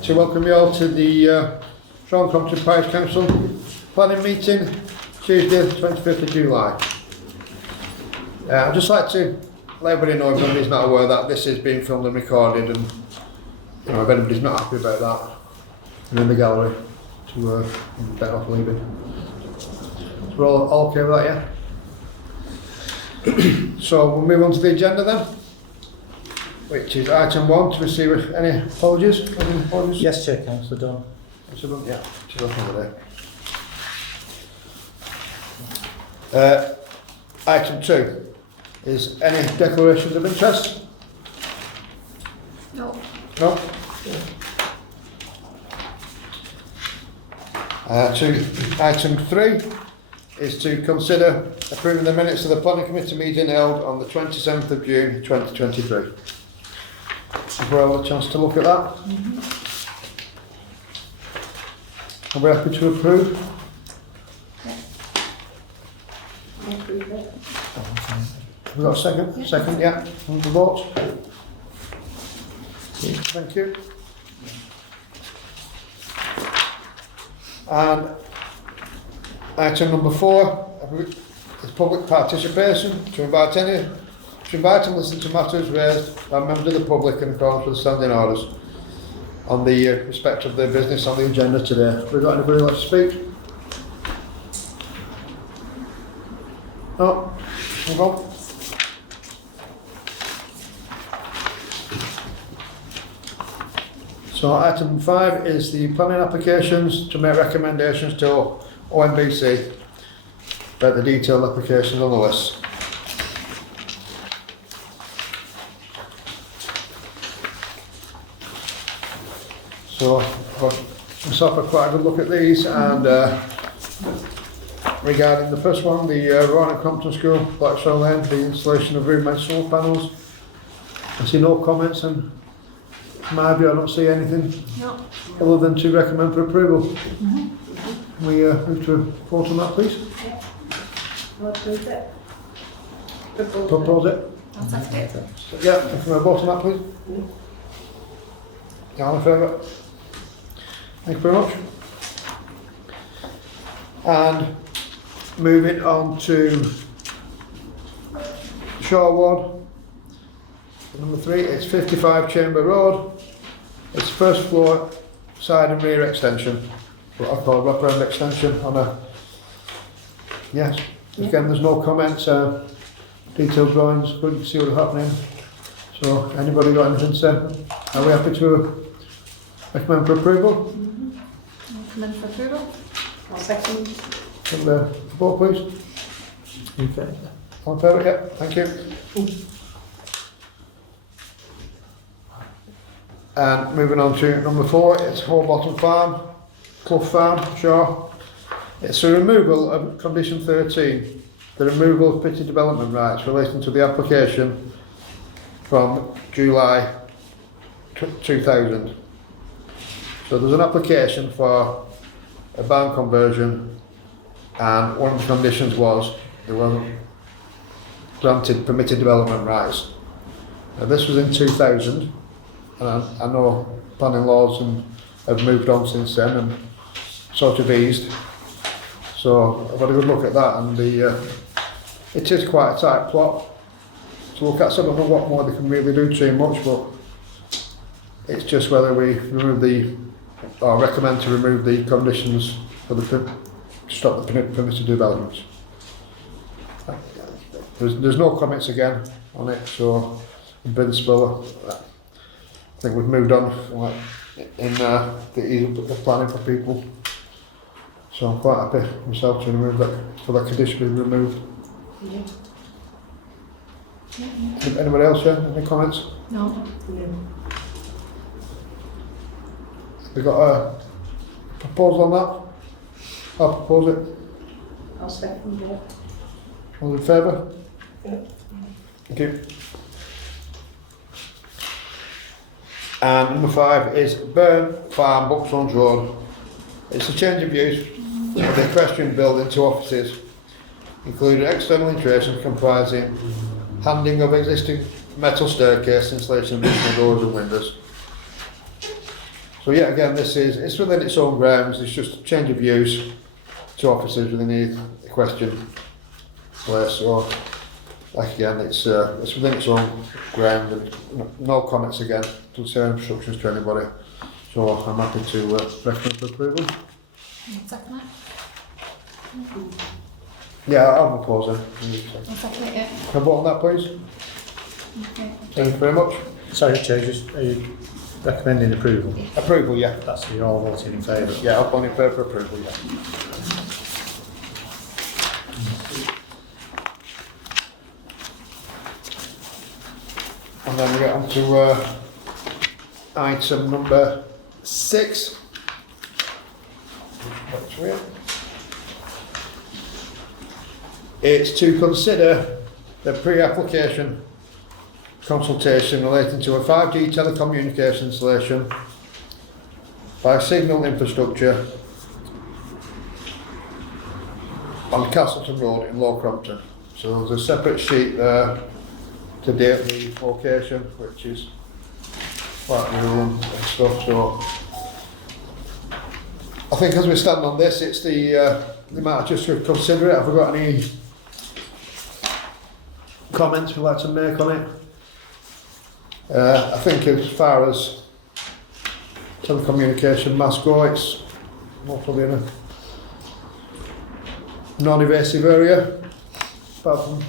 To welcome you all to the Carrington Parish Council planning meeting, Tuesday the 25th of July. I'd just like to let everybody know, if anybody's not aware, that this is being filmed and recorded, and you know, if anybody's not happy about that, and in the gallery, to better off leaving. So we're all okay with that, yeah? So we'll move on to the agenda then, which is item 1, to receive any apologies. Yes, Chair, Councillor Dunn. Yeah, she's up over there. Item 2 is any declarations of interest? No. No? Item 3 is to consider approving the minutes of the planning committee meeting held on the 27th of June 2023. Have we all had a chance to look at that? Are we happy to approve? I approve it. Have we got a second? Yeah. Second, yeah. On the vote. Thank you. And item number 4 is public participation, to invite and listen to matters raised by members of the public in accordance with the standing orders on the respect of their business on the agenda today. Have we got anybody who wants to speak? No? Move on. So item 5 is the planning applications, to make recommendations to OMBC about the detailed applications on the list. So myself had quite a good look at these, and regarding the first one, the Rowan and Crompton School, Blackshall Lane, the installation of room-made solar panels. I see no comments, and from my view I don't see anything other than to recommend for approval. Can we move to vote on that, please? Yeah. I'll approve it. Propose it? I'll second it. Yeah, can we vote on that, please? All in favour? Thank you very much. And moving on to Shaw Ward. Number 3, it's 55 Chamber Road. It's first floor side and rear extension, what I call a wraparound extension on a, yes, again there's no comments, detailed drawings, couldn't see what's happening. So anybody got anything to say? Are we happy to recommend for approval? Recommend for approval. I'll second. Can the vote please? In favour. All in favour? Yeah, thank you. And moving on to number 4, it's Horebottom Farm, Clough Farm, Shaw. It's a removal of condition 13, the removal of pitted development rights relating to the application from July 2000. So there's an application for a barn conversion, and one of the conditions was they weren't granted permitted development rights. Now this was in 2000. And I know planning laws have moved on since then and sort of eased. So I've had a good look at that, and it is quite a tight plot to look at. So I don't know what more they can really do too much, but it's just whether we remove or recommend to remove the conditions for to stop the permitted developments. There's no comments again on it, so in principle, I think we've moved on in the ease of planning for people. So I'm quite happy myself to remove that, for that condition being removed. Yeah. Anybody else here? Any comments? No. We got a proposal on that? I'll propose it. I'll second it. All in favour? Yeah. Thank you. And number 5 is Burn Farm, Bucksons Road. It's a change of use of the equestrian building to offices, including external insulation comprising handing of existing metal staircase, installation of additional doors and windows. So yeah, again, it's within its own grounds, it's just a change of use, 2 officers within the question place, so like again, it's within its own ground and no comments again, to say instructions to anybody. So I'm happy to recommend for approval. Second it? Yeah, I'll propose it. I'll second it, yeah. Can I vote on that, please? Okay. Thank you very much. Sorry, Chair, just are you recommending approval? Approval, yeah. That's you're all voting in favour. Yeah, I'll vote in favour of approval, yeah. And then we get on to item number 6. That's weird. It's to consider the pre-application consultation relating to a 5G telecommunication installation by signal infrastructure on Castleton Road in Low Crompton. So there's a separate sheet there to date the location, which is quite new and stuff. So I think as we stand on this, it's the matter just to consider it. Have we got any comments we'd like to make on it? I think as far as telecommunication masts go, it's more probably in a non-invasive area, apart from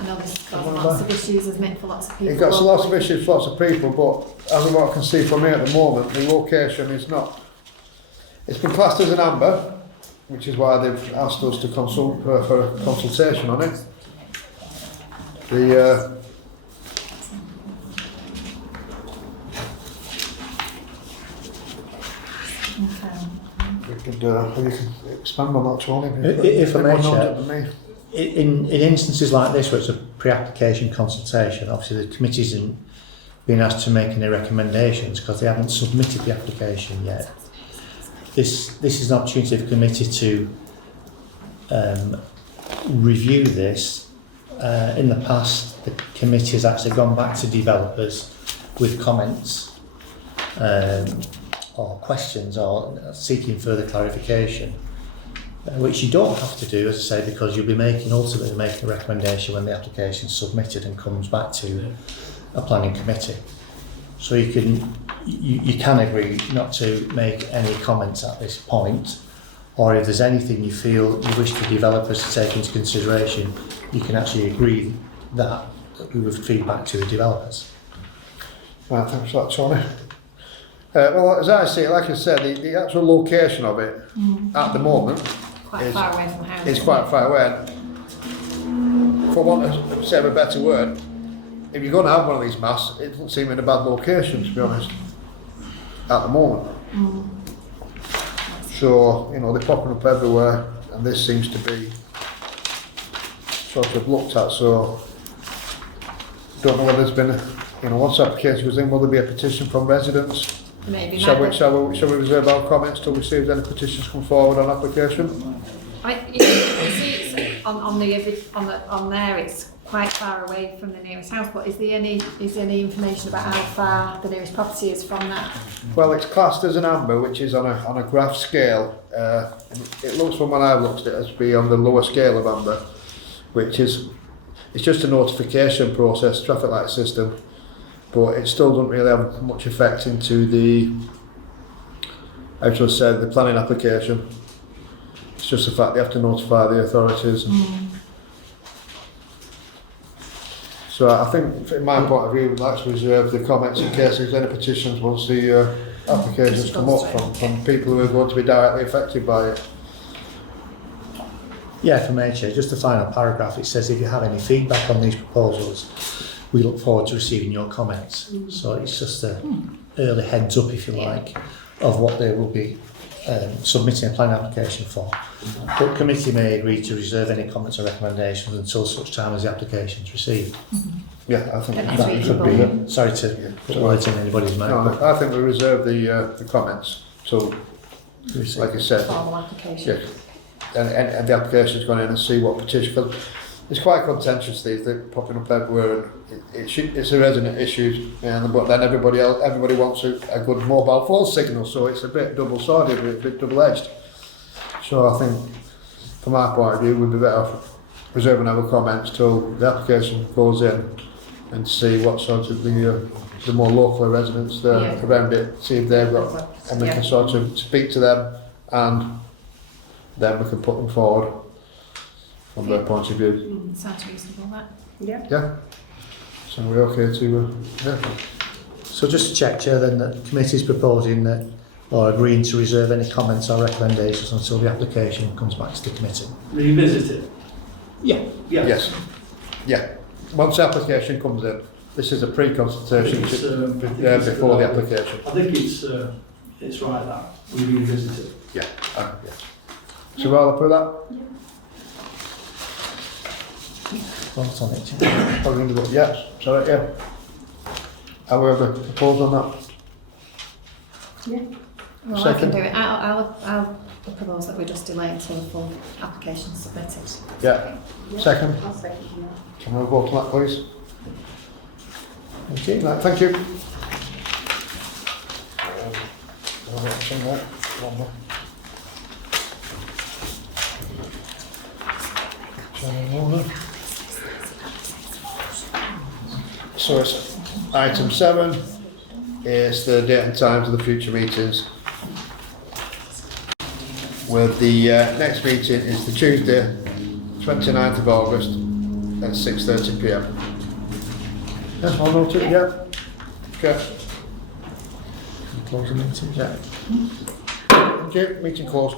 I know this has got lots of issues, isn't it, for lots of people? it got lots of issues for lots of people, but as of what I can see from here at the moment, the location is not. It's been classed as an amber, which is why they've asked us to consult for a consultation on it. The we can expand on that, Tony. If I may, Anyone knows Chair, it than me. in instances like this where it's a pre-application consultation, obviously the committee isn't being asked to make any recommendations because they haven't submitted the application yet. This is an opportunity for the committee to review this. In the past, the committee has actually gone back to developers with comments or questions or seeking further clarification, which you don't have to do, as I say, because you'll be ultimately making a recommendation when the application is submitted and comes back to a planning committee. So you can agree not to make any comments at this point, or if there's anything you feel you wish the developers to take into consideration, you can actually agree that we would feedback to the developers. Right, thanks for that, Tony. Well, as I see it, like I said, the actual location of it at the moment Quite far away from the house. is quite far away. And for want of say a better word, if you're going to have one of these masts, it doesn't seem in a bad location, to be honest, at the moment. So, you know, they're popping up everywhere, and this seems to be sort of looked at, so don't know whether there's been, once the application goes in, will there be a petition from residents? Maybe. Shall we reserve our comments till we see if any petitions come forward on application? You see, it's on there, it's quite far away from the nearest house. But is there any information about how far the nearest property is from that? Well, it's classed as an amber, which is on a graph scale. It looks, from when I've looked at it, as being on the lower scale of amber, which is it's just a notification process, traffic light system, but it still doesn't really have much effect into the, I should say, the planning application. It's just the fact they have to notify the authorities. So I think, in my point of view, we'd like to reserve the comments in case there's any petitions once the applications come up from people who are going to be directly affected by it. Yeah, for me, Chair, just the final paragraph, it says if you have any feedback on these proposals, we look forward to receiving your comments. So it's just an early heads up, if you like, of what they will be submitting a planning application for. But committee may agree to reserve any comments or recommendations until such time as the application is received. Yeah, I think That's that could be. Sorry to put words in anybody's mouth. No, I think we reserve the comments till, like I said, Formal application. yeah, and the application's gone in and see what petition. Cause it's quite contentious, these things popping up everywhere, and it's a resident issue, but then everybody wants a good mobile phone signal, so it's a bit double-sided, a bit double-edged. So I think, from our point of view, we'd be better off reserving our comments till the application goes in and see what sort of the more local residents around it, see if they've got, and we can sort of speak to them, and then we can put them forward from their point of view. Sounds reasonable, that. Yeah. So we're okay to, So just to check, Chair, then the committee's proposing that, or agreeing to reserve any comments or recommendations until the application comes back to the committee. Revisit it? Yeah. Yes. Yeah. Once the application comes in, this is a pre-consultation before the application. I think it's right that we revisit it. Yeah. So we'll approve that? Vote on it, Chair. Yes, sorry, yeah. However, propose on that? Well, Second. I can do it. I'll propose that we just delay until the full application is submitted. Yeah. Second? I'll second that. Can we vote on that, please? Okay. Right, thank you. So it's item 7 is the date and times of the future meetings. With the next meeting is the Tuesday, 29th of August at 6:30 p.m. Yes, one or two, yeah. Okay. Close the meeting. Yeah. Thank you, meeting closed.